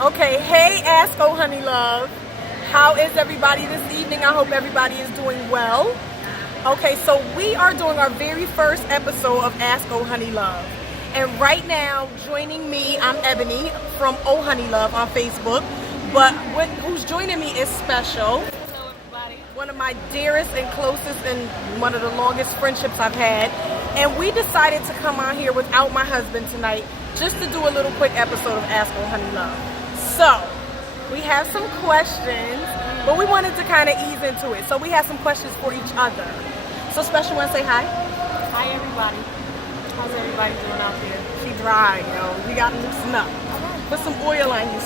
Okay, hey, Ask Oh Honey Love. How is everybody this evening? I hope everybody is doing well. Okay, so we are doing our very first episode of Ask Oh Honey Love. And right now, joining me, I'm Ebony from Oh Honey Love on Facebook. But who's joining me is Special. Hello, everybody. One of my dearest and closest and one of the longest friendships I've had. And we decided to come on here without my husband tonight just to do a little quick episode of Ask Oh Honey Love. So, we have some questions, but we wanted to kind of ease into it. So we have some questions for each other. So Special, want to say hi? Hi, everybody. How's everybody doing out there? She dry, you got to loosen up. Put some oil on you.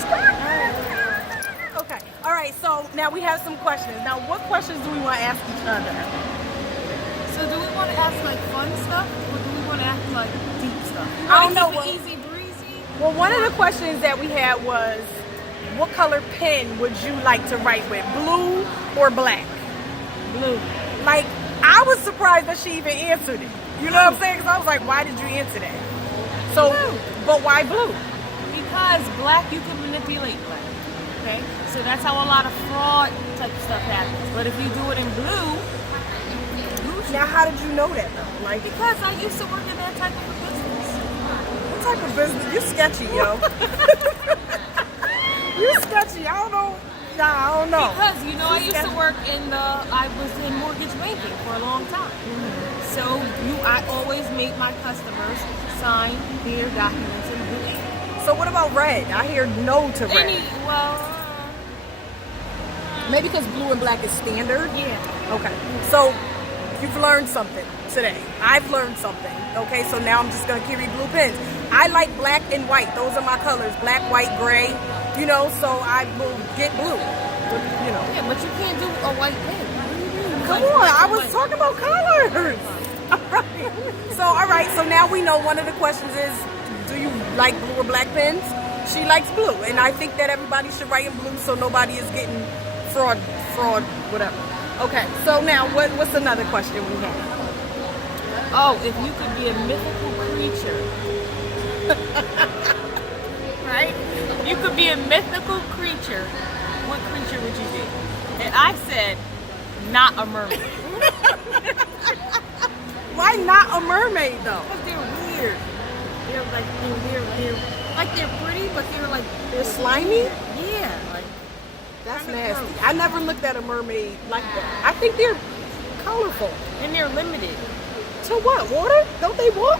Okay, all right, so now we have some questions. Now, what questions do we want to ask each other? So do we want to ask like fun stuff, or do we want to ask like deep stuff? I don't know. Keep it easy breezy. Well, one of the questions that we had was, what color pen would you like to write with, blue or black? Blue. Like, I was surprised that she even answered it. You know what I'm saying? Because I was like, why did you answer that? So, Blue. but why blue? Because black, you can manipulate black. Okay, so that's how a lot of fraud type stuff happens. But if you do it in blue, Now, how did you know that though? Like, because I used to work in that type of a business. what type of business? You sketchy, yo. You sketchy. I don't know. Nah, I don't know. Because I used to work I was in mortgage banking for a long time. So I always made my customers sign their documents in blue ink. So what about red? I hear no to red. Maybe because blue and black is standard. Yeah. Okay. So you've learned something today. I've learned something. Okay. So now I'm just gonna carry blue pens. I like black and white. Those are my colors: black, white, gray. So I will get blue. Yeah, but you can't do a white pen. Come on, I was talking about colors. All right. So now we know one of the questions is, do you like blue or black pens? She likes blue, and I think that everybody should write in blue so nobody is getting fraud, whatever. Okay. So now, what's another question we have? Oh, if you could be a mythical creature, right? You could be a mythical creature. What creature would you be? And I said, not a mermaid. Why not a mermaid though? Because they're weird. They're pretty, but They're slimy? yeah, like That's kinda nasty. gross. I never looked at a mermaid like that. I think they're colorful. And they're limited. To what? Water? Don't they walk?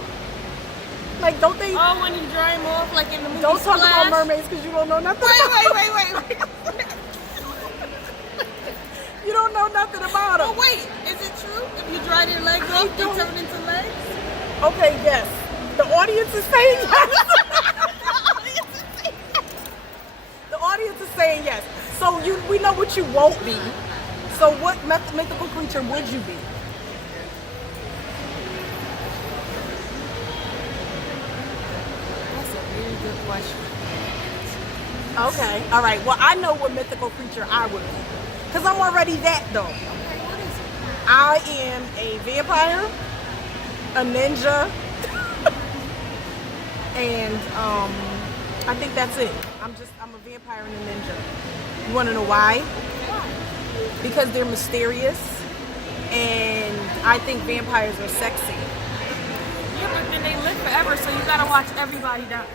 Like, don't they? Oh, when you dry them off, like in the movie Don't talk Splash. about mermaids because you don't know nothing about Wait. You don't know nothing about them. Oh, wait. Is it true? If you dry their legs off, they don't- turn into legs? Okay, yes. The audience is saying yes. The audience is saying yes. So we know what you won't be. So what mythical creature would you be? That's a really good question. Okay. All right. Well, I know what mythical creature I would be. Because I'm already that, though. Okay, what is it? I am a vampire, a ninja, and I think that's it. I'm a vampire and a ninja. You want to know why? Because they're mysterious, and I think vampires are sexy. Yeah, but then they live forever, so you gotta watch everybody die.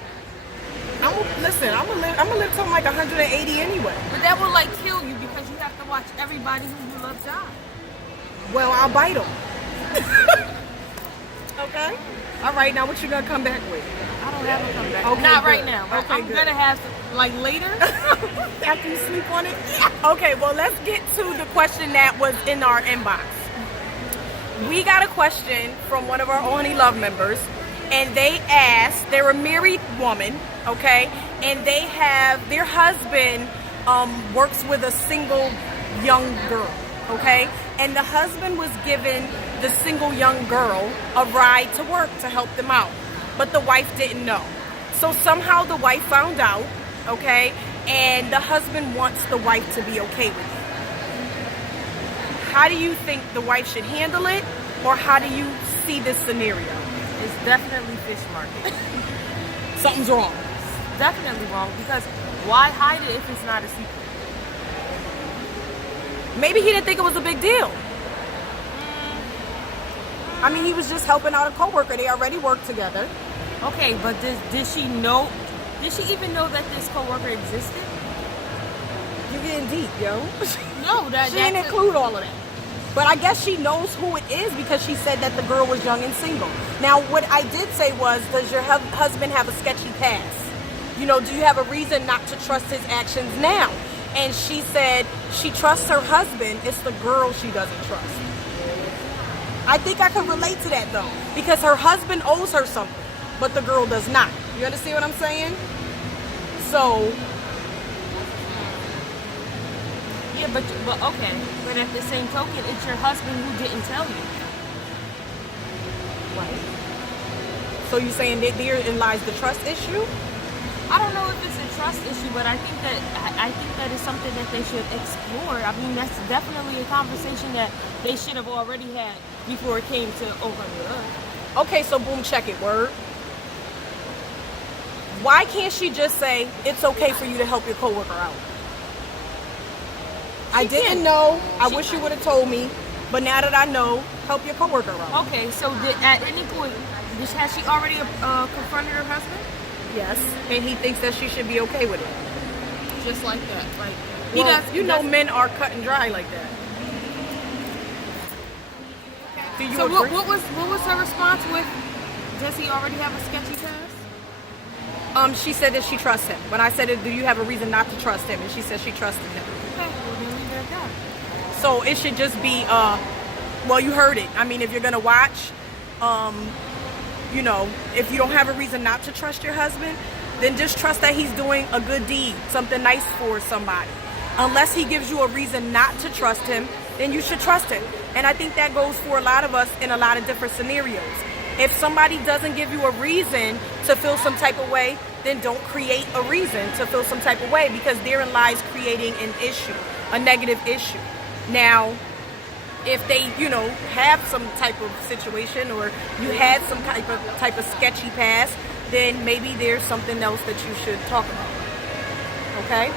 I'm gonna live till I'm like 180 anyway. But that will kill you because you have to watch everybody who you love die. Well, I'll bite them. Okay. All right. Now, what you gonna come back with? I don't have a comeback. Okay, Not good. right now. Okay, I'm good. gonna have some, later. After you sleep on it? Okay, well, let's get to the question that was in our inbox. We got a question from one of our Honey Love members, and they asked, they're a married woman, okay, and they have, their husband works with a single young girl, okay, and the husband was giving the single young girl a ride to work to help them out, but the wife didn't know. So somehow the wife found out, okay, and the husband wants the wife to be okay with it. How do you think the wife should handle it, or how do you see this scenario? It's definitely fish market. Something's wrong. Definitely wrong because Why hide it if it's not a secret? Maybe he didn't think it was a big deal. I mean, he was just helping out a coworker. They already worked together. Okay, but did she know? Did she even know that this coworker existed? You're getting deep, yo. No, She didn't include all of that. But I guess she knows who it is because she said that the girl was young and single. Now, what I did say was, does your husband have a sketchy past? You know, do you have a reason not to trust his actions now? And she said she trusts her husband. It's the girl she doesn't trust. I think I can relate to that, though, because her husband owes her something, but the girl does not. You understand what I'm saying? So... yeah, but okay. But at the same token, it's your husband who didn't tell you. Right. So you're saying that therein lies the trust issue? I don't know if it's a trust issue, but I think that is something that they should explore. I mean, that's definitely a conversation that they should have already had before it came to over the earth. Okay, so boom, check it, word. Why can't she just say, it's okay for you to help your coworker out? I didn't know. I wish you would have told me. But now that I know, help your coworker out. Okay, so at any point, has she already confronted her husband? Yes. And he thinks that she should be okay with it. Just like that. Like Well, you know men are cut and dry like that. Do you So agree? what was her response with, does he already have a sketchy past? She said that she trusts him. When I said it, do you have a reason not to trust him? And she said she trusted him. Okay, well then leave it at that. So it should just be, well, you heard it. I mean, if you're going to watch, you know, if you don't have a reason not to trust your husband, then just trust that he's doing a good deed, something nice for somebody. Unless he gives you a reason not to trust him, then you should trust him. And I think that goes for a lot of us in a lot of different scenarios. If somebody doesn't give you a reason to feel some type of way, then don't create a reason to feel some type of way, because therein lies creating an issue, a negative issue. Now, if they, you know, have some type of situation, or you had some type of sketchy past, then maybe there's something else that you should talk about. Okay?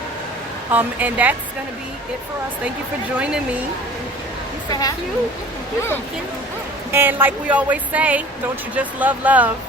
And that's going to be it for us. Thank you for joining me. You so happy? You're so cute. And like we always say, don't you just love love?